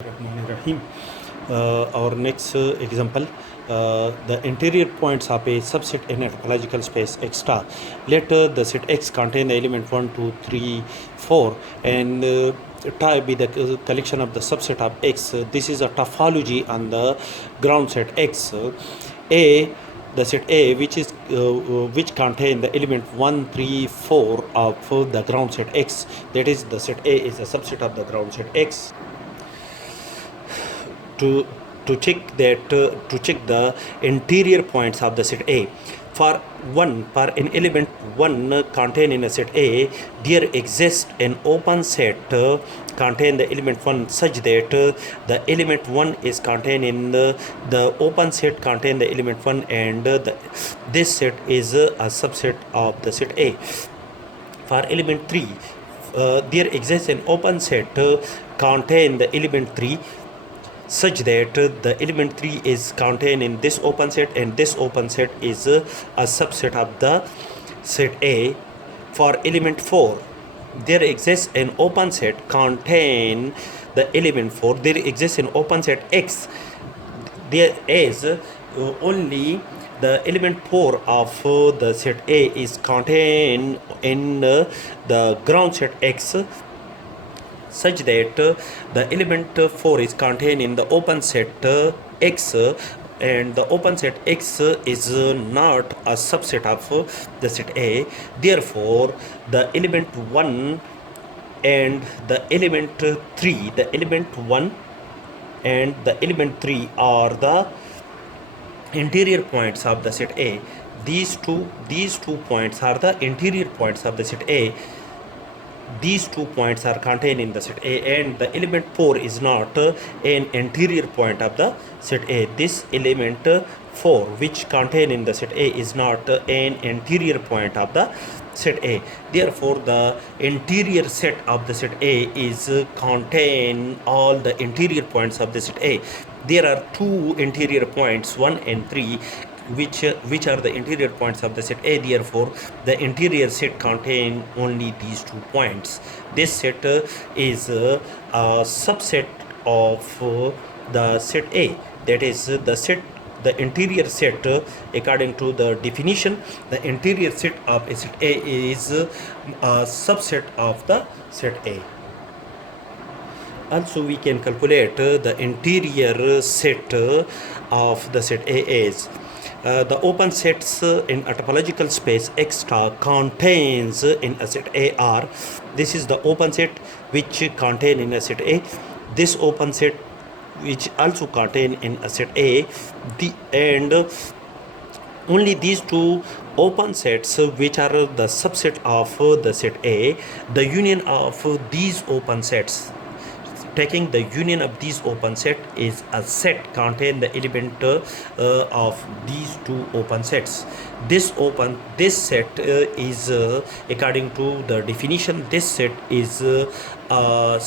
Rahim. Our next example, the interior points of a subset in a topological space X star. Let the set X contain the element 1, 2, 3, 4 and tie be the collection of the subset of X. This is a topology on the ground set X. The set A which contain the element 1, 3, 4 of the ground set X. That is, the set A is a subset of the ground set X. To check the interior points of the set A. For an element 1 contained in a set A, there exists an open set contain the element 1 such that the element 1 is contained in the open set contain the element 1 and this set is a subset of the set A. For element 3, there exists an open set contain the element 3 such that the element 3 is contained in this open set and this open set is a subset of the set A. For element 4, there exists an open set contain the element 4. There exists an open set X. There is only the element 4 of the set A is contained in the ground set X, such that the element 4 is contained in the open set X and the open set X is not a subset of the set A. Therefore, the element 1 and the element 3, the element 1 and the element 3 are the interior points of the set A. These two points are the interior points of the set A. These 2 points are contained in the set A and the element 4 is not an interior point of the set A. This element 4 which contained in the set A is not an interior point of the set A. Therefore, the interior set of the set A is contain all the interior points of the set A. There are 2 interior points 1 and 3 which are the interior points of the set A. Therefore, the interior set contain only these 2 points. This set is a subset of the set A. That is, the interior set, according to the definition, the interior set of a set A is a subset of the set A. Also, we can calculate the interior set of the set A is the open sets in a topological space X star contains in a set A are. This is the open set which contain in a set A. This open set which also contain in a set A. And only these 2 open sets which are the subset of the set A. The union of these open sets, taking the union of these open set, is a set contain the element of these 2 open sets. This set is according to the definition, this set is a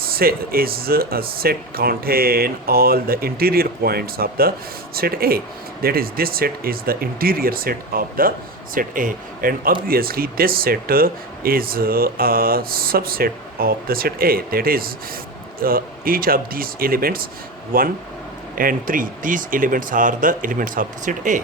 set contain all the interior points of the set A. That is, this set is the interior set of the set A, and obviously this set is a subset of the set A. That is, each of these elements 1 and 3, these elements are the elements of the set A.